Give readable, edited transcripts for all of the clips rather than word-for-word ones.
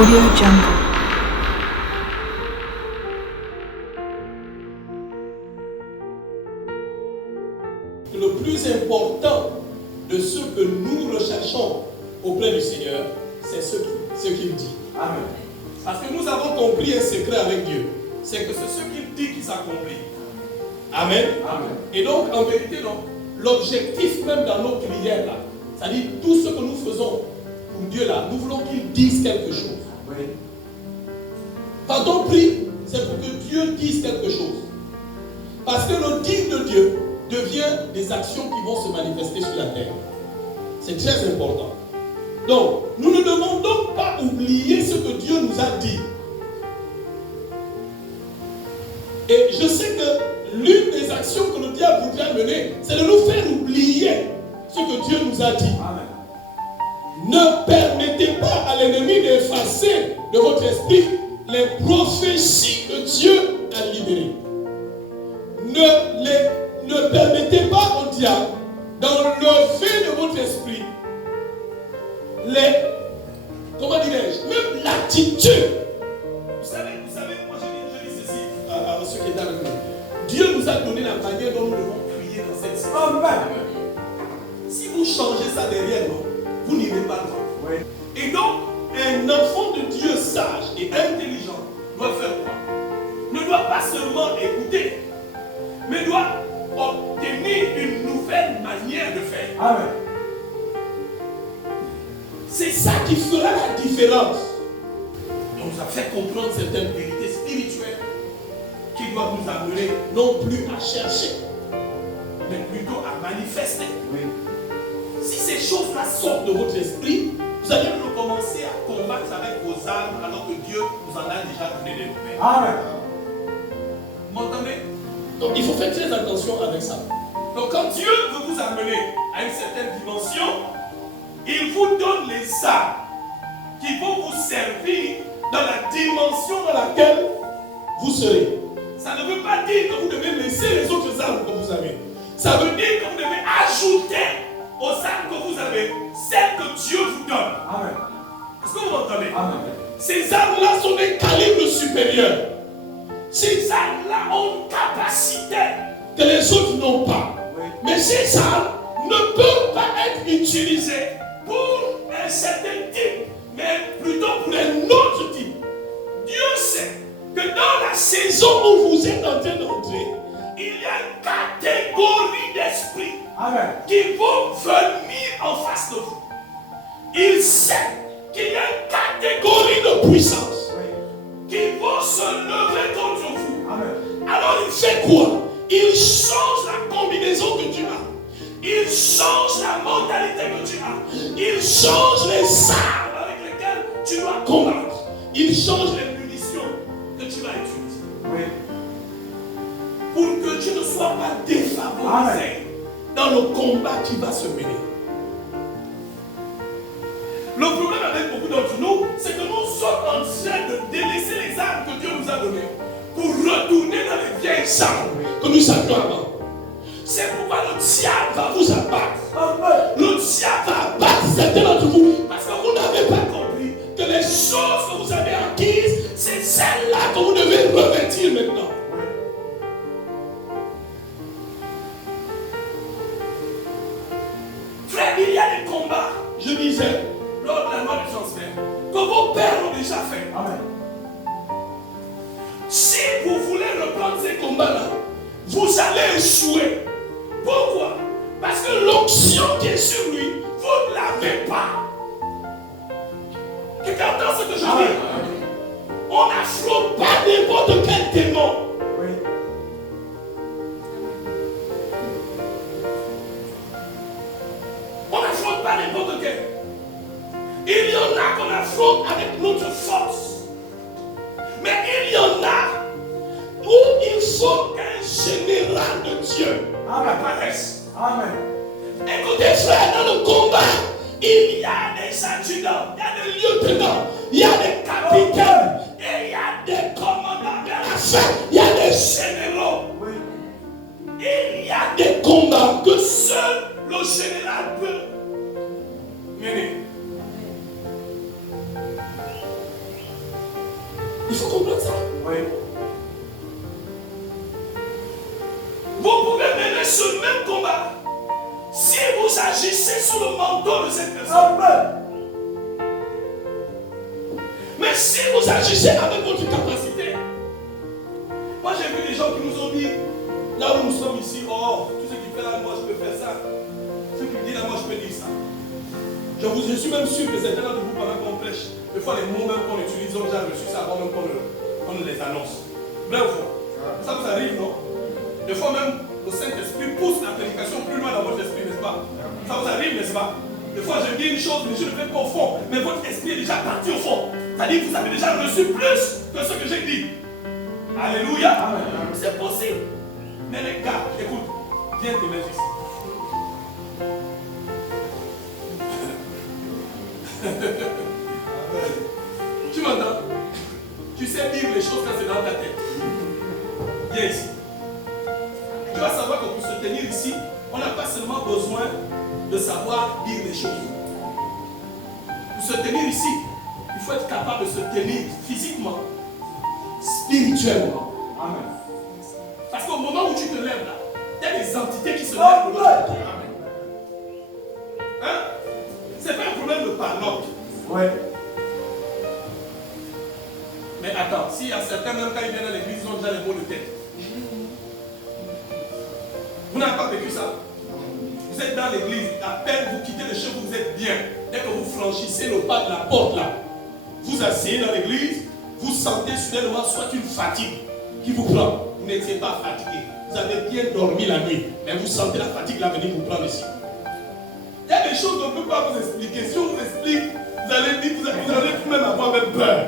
Audio Jungle. Le plus important de ce que nous recherchons auprès du Seigneur, c'est ce qu'il dit. Amen. Parce que nous avons compris un secret avec Dieu. C'est que c'est ce qu'il dit qui s'accomplit. Amen. Amen. Et donc, en vérité, l'objectif même dans nos prières, là, c'est-à-dire tout ce que nous faisons pour Dieu, là, nous voulons qu'il dise quelque chose. Oui. Quand on prie, c'est pour que Dieu dise quelque chose. Parce que le dire de Dieu devient des actions qui vont se manifester sur la terre. C'est très important. Donc, nous ne devons donc pas oublier ce que Dieu nous a dit. Et je sais que l'une des actions que le diable voudrait mener, c'est de nous faire oublier ce que Dieu nous a dit. Amen. Ne permettez pas à l'ennemi d'effacer de votre esprit les prophéties que Dieu a libérées. Ne permettez pas au diable d'enlever de votre esprit comment dirais-je, même l'attitude. Vous savez, moi je dis ceci à ceux qui étaient avec nous. Dieu nous a donné la manière dont nous devons prier dans cette situation. Si vous changez ça derrière nous, vous n'irez pas loin. Oui. Et donc, un enfant de Dieu sage et intelligent doit faire quoi? Ne doit pas seulement écouter, mais doit obtenir une nouvelle manière de faire. Amen. C'est ça qui fera la différence. On nous a fait comprendre certaines vérités spirituelles qui doivent nous amener non plus à chercher, mais plutôt à manifester. Oui. Si ces choses-là sortent de votre esprit, vous allez recommencer à combattre avec vos armes alors que Dieu vous en a déjà donné les nouvelles. Amen. Vous m'entendez? Donc il faut faire très attention avec ça. Donc quand Dieu veut vous amener à une certaine dimension, il vous donne les armes qui vont vous servir dans la dimension dans laquelle vous serez. Ça ne veut pas dire que vous devez laisser les autres armes que vous avez. Ça veut dire que vous devez ajouter aux armes que vous avez celles que Dieu vous donne. Amen. Est-ce que vous m'entendez? Amen. Ces armes-là sont des calibres supérieurs. Ces armes-là ont une capacité que les autres n'ont pas. Oui. Mais ces armes ne peuvent pas être utilisées pour un certain type, mais plutôt pour un autre type. Dieu sait que dans la saison où vous êtes en train d'entrer, il y a une catégorie d'esprits Amen. qui vont venir en face de vous. Il sait qu'il y a une catégorie de puissance Oui. qui vont se lever contre vous. Amen. Alors il fait quoi? Il change la combinaison que tu as. Il change la mentalité que tu as. Il change les armes avec lesquelles tu dois combattre. Il change les munitions que tu vas utiliser. Oui. Pour que tu ne sois pas défavorisé dans le combat qui va se mener. Le problème avec beaucoup d'entre nous, c'est que nous sommes en train de délaisser les armes que Dieu nous a données pour retourner dans les vieilles armes que nous avions avant. C'est pourquoi le diable va vous abattre. Le diable va abattre certains d'entre vous parce que vous n'avez pas compris que les choses que vous avez acquises, c'est celles-là que vous devez revêtir maintenant. Frère, il y a des combats, je disais, lors de la loi du transfert, que vos pères ont déjà fait. Amen. Si vous voulez reprendre ces combats-là, vous allez échouer. Pourquoi? Parce que l'onction qui est sur lui, vous ne l'avez pas. Quelqu'un entend ce que je dis? On n'affronte pas n'importe quel démon. Oui. On n'affronte pas n'importe quel. Il y en a qu'on affronte avec notre force. Mais il y en a où il faut qu'un général de Dieu apparaisse. Amen. Écoutez frère, dans le combat, il y a des adjudants, il y a des lieutenants, il y a des capitaines, et il y a des commandants. Mais à la fin, il y a des généraux. Oui. Il y a des combats que seul le général peut mener. Oui. Vous pouvez mener ce même combat si vous agissez sur le manteau de cette personne. Amen. Mais si vous agissez avec votre capacité, moi j'ai vu des gens qui nous ont dit, là où nous sommes ici, oh, tout ce qui fait là, moi je peux faire ça. Ce qui dit là, moi je peux dire ça. Je suis même sûr que certains d'entre vous, pendant qu'on prêche, des fois les mots même qu'on utilise, ont déjà reçu ça avant même qu'on les annonce. Vrai ou faux? Ça vous arrive, non? Des fois même, le Saint-Esprit pousse la prédication plus loin dans votre esprit, n'est-ce pas? Ça vous arrive, n'est-ce pas? Des fois je dis une chose, mais je ne le fais pas au fond, mais votre esprit est déjà parti au fond. C'est-à-dire que vous avez déjà reçu plus que ce que j'ai dit. Alléluia. C'est possible. Mais les gars, écoute, viens te mettre ici. Tu m'entends? Tu sais dire les choses quand c'est dans ta tête. Viens ici. Tu vas savoir que pour se tenir ici, on n'a pas seulement besoin de savoir dire les choses. Pour se tenir ici, il faut être capable de se tenir physiquement, spirituellement. Amen. Parce qu'au moment où tu te lèves là, il y a des entités qui se lèvent pour l'autre. Hein? C'est pas un problème de parole. Oui. Mais attends, s'il y a certains même quand ils viennent à l'église, ils ont déjà les mots de tête. Vous n'avez pas vécu ça? Vous êtes dans l'église, à peine vous quittez le chez vous êtes bien. Dès que vous franchissez le pas de la porte là, vous asseyez dans l'église, vous sentez soudainement soit une fatigue qui vous prend. Vous n'étiez pas fatigué. Vous avez bien dormi la nuit, mais vous sentez la fatigue là venir vous prendre ici. Il y a des choses qu'on ne peut pas vous expliquer. Si on vous explique, vous allez dire, vous allez vous-même avoir même peur.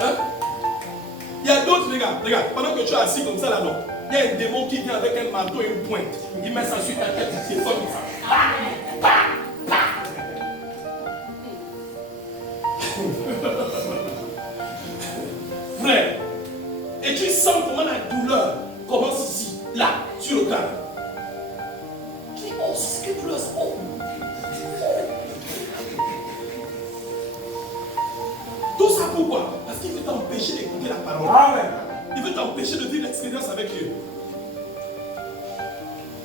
Hein? Il y a d'autres, regarde, pendant que tu es assis comme ça là, non, il y a un démon qui vient avec un marteau et une pointe. Il met ça sur ta tête, c'est comme ça. Frère, et tu sens comment la douleur commence ici, là, sur le crâne. Tu dis, oh, c'est ce que douleur, oh. Tout ça pourquoi? Parce qu'il veut t'empêcher d'écouter la parole. Amen. Il veut t'empêcher de vivre l'expérience avec Dieu.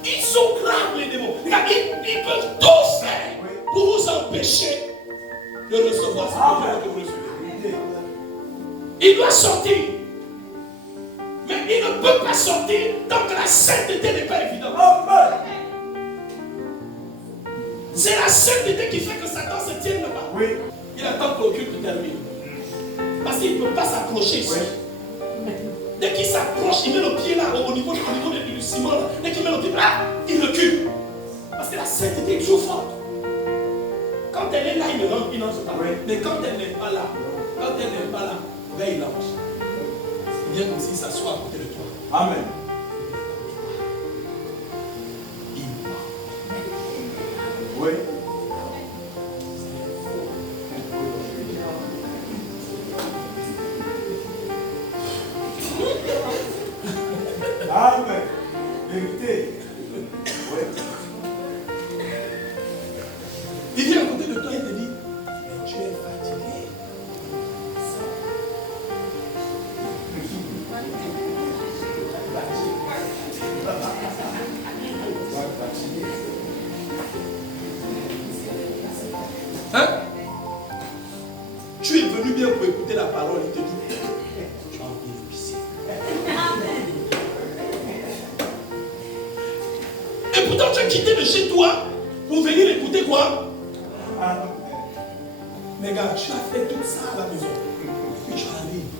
Ils sont graves les démons. Regarde, ils peuvent tout faire pour vous empêcher de recevoir ce que vous recevez. Il doit sortir. Mais il ne peut pas sortir tant que la sainteté n'est pas évidente. C'est la sainteté qui fait que Satan se tienne là-bas. Oui. Il attend que le culte termine. Parce qu'il ne peut pas s'accrocher ici. Oui. Dès qu'il s'approche, il met le pied là, au niveau du ciment là. Dès qu'il met le pied là, il recule. Parce que la sainteté est toujours forte. Quand elle est là, il n'entre pas. Oui. Mais quand elle n'est pas là, là, il entre. Il vient comme s'il s'assoit à côté de toi. Amen. Il ment. Oui. Amen. Vérité. Oui. Il vient à côté de toi et te dit, mais tu es fatigué. Hein? Tu es venu bien pour écouter la parole, il te dit, tu as envie de pisser. Et pourtant tu as quitté de chez toi pour venir écouter quoi? Mais gars, tu as fait tout ça à la maison. Puis tu arrives.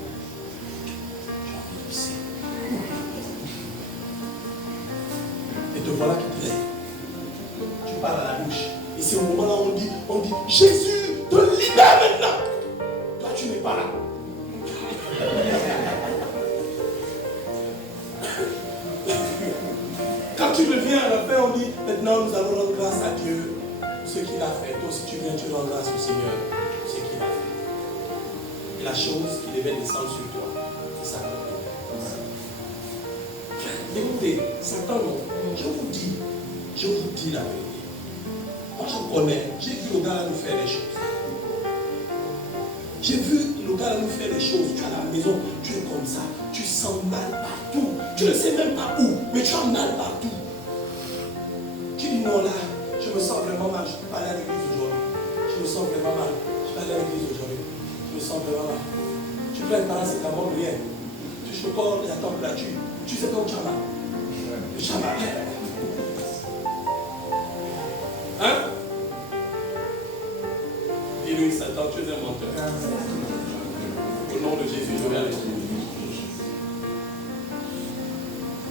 Tu as envie de pisser. Et te voilà qui te lève. Tu pars à la douche. Et c'est au moment là où on dit, Jésus te libère maintenant. Toi tu n'es pas là. Quand tu reviens à la fin, on dit, maintenant nous allons rendre grâce à Dieu pour ce qu'il a fait. Toi si tu viens, tu rends grâce au Seigneur pour ce qu'il a fait. Et la chose qui devait descendre sur toi, c'est ça. Écoutez, Satan, je vous dis la vérité. Moi je connais, j'ai vu le gars nous faire des choses. J'ai vu le gars nous faire des choses. Tu es à la maison, tu es comme ça. Tu sens mal partout. Tu ne sais même pas où, mais tu as mal partout. Tu dis non là, je me sens vraiment mal. Je ne peux pas aller à l'église aujourd'hui. Je me sens vraiment mal. Je ne peux pas aller à l'église aujourd'hui. Je me sens vraiment mal. Tu prends une paracétamol, rien. Tu chocolat, il y a la température. Tu sais comme tu as mal. Tu as mal. Hein? Dis-lui, Satan, tu es un menteur. Au nom de Jésus, je vais aller.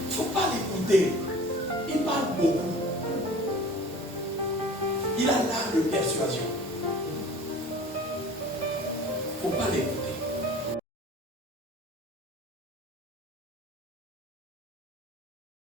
Il ne faut pas l'écouter. Il parle beaucoup. Il a l'art de persuasion. Il ne faut pas l'écouter.